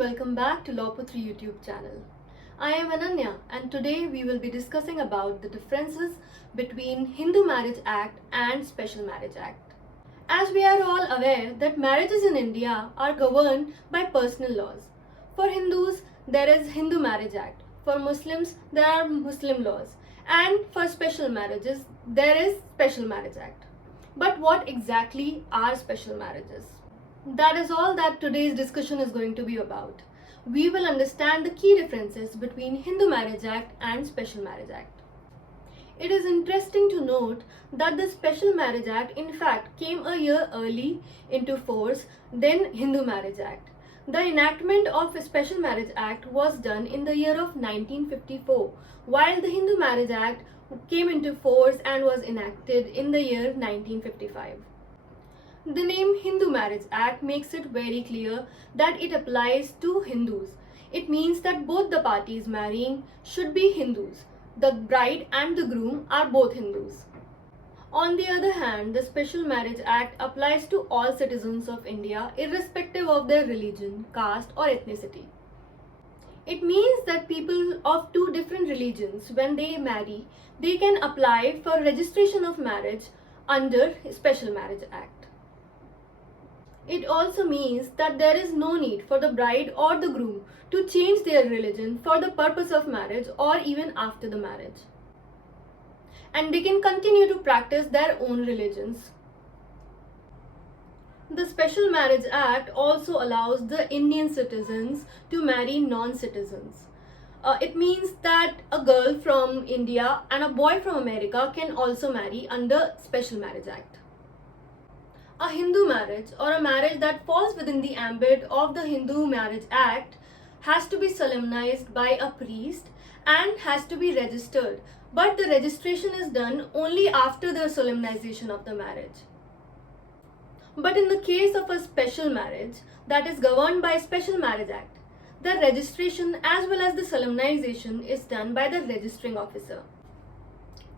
welcome back to Lawputri YouTube channel. I am Ananya and today we will be discussing about the differences between Hindu Marriage Act and Special Marriage Act. As we are all aware that marriages in India are governed by personal laws. For Hindus, there is Hindu Marriage Act. For Muslims, there are Muslim laws. And for special marriages, there is Special Marriage Act. But what exactly are special marriages? That is all that today's discussion is going to be about. We will understand the key differences between Hindu Marriage Act and Special Marriage Act. It is interesting to note that the Special Marriage Act in fact came a year early into force than Hindu Marriage Act. The enactment of a Special Marriage Act was done in the year of 1954, while the Hindu Marriage Act came into force and was enacted in the year 1955. The name Hindu Marriage Act makes it very clear that it applies to Hindus. It means that both the parties marrying should be Hindus. The bride and the groom are both Hindus. On the other hand, the Special Marriage Act applies to all citizens of India irrespective of their religion, caste or ethnicity. It means that people of two different religions, when they marry, they can apply for registration of marriage under Special Marriage Act. It also means that there is no need for the bride or the groom to change their religion for the purpose of marriage or even after the marriage. And they can continue to practice their own religions. The Special Marriage Act also allows the Indian citizens to marry non-citizens. It means that a girl from India and a boy from America can also marry under Special Marriage Act. A Hindu marriage or a marriage that falls within the ambit of the Hindu Marriage Act has to be solemnized by a priest and has to be registered, but the registration is done only after the solemnization of the marriage. But in the case of a special marriage that is governed by Special Marriage Act, the registration as well as the solemnization is done by the registering officer.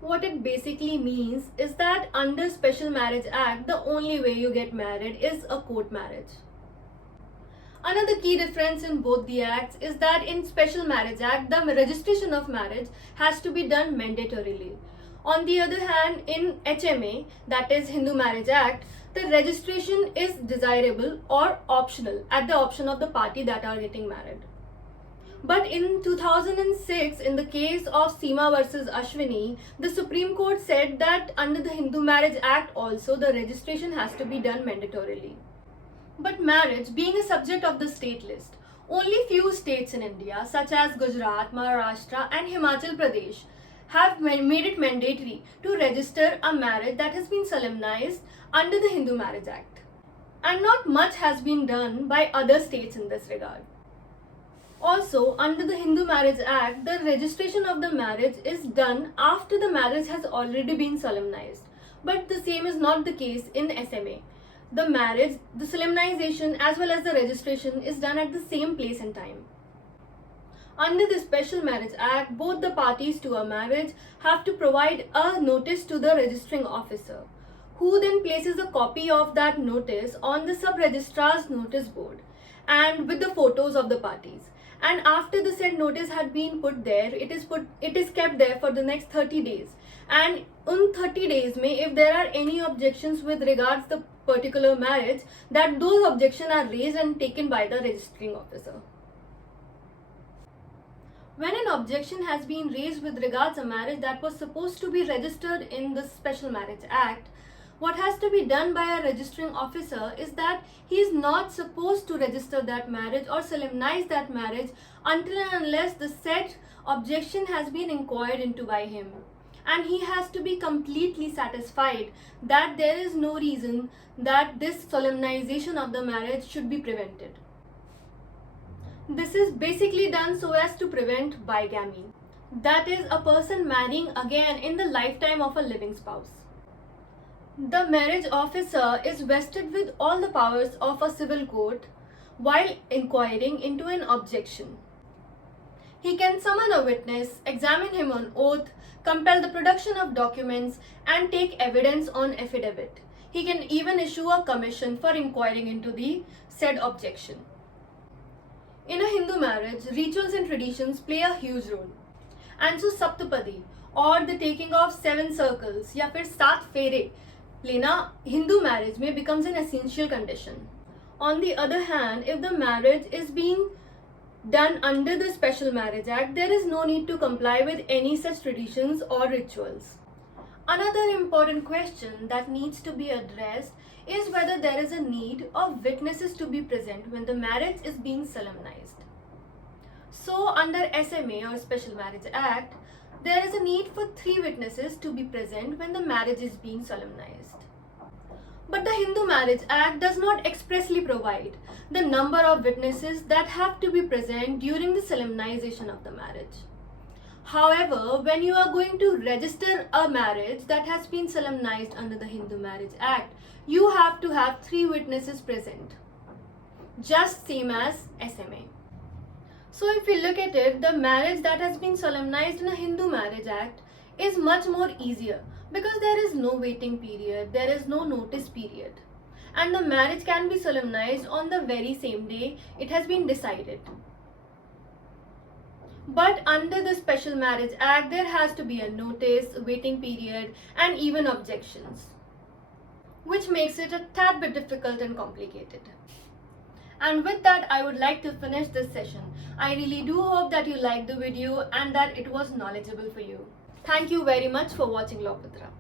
What it basically means is that under Special Marriage Act, the only way you get married is a court marriage. Another key difference in both the acts is that in Special Marriage Act, the registration of marriage has to be done mandatorily. On the other hand, in HMA, that is Hindu Marriage Act, the registration is desirable or optional at the option of the party that are getting married. But in 2006, in the case of Seema versus Ashwini, the Supreme Court said that under the Hindu Marriage Act also the registration has to be done mandatorily. But marriage being a subject of the state list, only few states in India such as Gujarat, Maharashtra and Himachal Pradesh have made it mandatory to register a marriage that has been solemnized under the Hindu Marriage Act. And not much has been done by other states in this regard. Also, under the Hindu Marriage Act, the registration of the marriage is done after the marriage has already been solemnized. But the same is not the case in SMA. The marriage, the solemnization as well as the registration is done at the same place and time. Under the Special Marriage Act, both the parties to a marriage have to provide a notice to the registering officer, who then places a copy of that notice on the sub-registrar's notice board and with the photos of the parties. And after the said notice had been put there, it is kept there for the next 30 days. And in 30 days, if there are any objections with regards to the particular marriage, that those objections are raised and taken by the registering officer. When an objection has been raised with regards to a marriage that was supposed to be registered in the Special Marriage Act, what has to be done by a registering officer is that he is not supposed to register that marriage or solemnize that marriage until and unless the said objection has been inquired into by him. And he has to be completely satisfied that there is no reason that this solemnization of the marriage should be prevented. This is basically done so as to prevent bigamy. That is, a person marrying again in the lifetime of a living spouse. The marriage officer is vested with all the powers of a civil court while inquiring into an objection. He can summon a witness, examine him on oath, compel the production of documents, and take evidence on affidavit. He can even issue a commission for inquiring into the said objection. In a Hindu marriage, rituals and traditions play a huge role. And so Saptapadi or the taking of 7 circles या फिर 7 फेरे लेना Hindu marriage में becomes an essential condition. On the other hand, if the marriage is being done under the Special Marriage Act, there is no need to comply with any such traditions or rituals. Another important question that needs to be addressed is whether there is a need of witnesses to be present when the marriage is being solemnized. So, under SMA or Special Marriage Act, there is a need for 3 witnesses to be present when the marriage is being solemnized. But the Hindu Marriage Act does not expressly provide the number of witnesses that have to be present during the solemnization of the marriage. However, when you are going to register a marriage that has been solemnized under the Hindu Marriage Act, you have to have 3 witnesses present, just same as SMA. So if we look at it, the marriage that has been solemnized in a Hindu Marriage Act is much more easier because there is no waiting period, there is no notice period, and the marriage can be solemnized on the very same day it has been decided. But under the Special Marriage Act, there has to be a notice, waiting period, and even objections, which makes it a tad bit difficult and complicated. And with that, I would like to finish this session. I really do hope that you liked the video and that it was knowledgeable for you. Thank you very much for watching Lawpatra.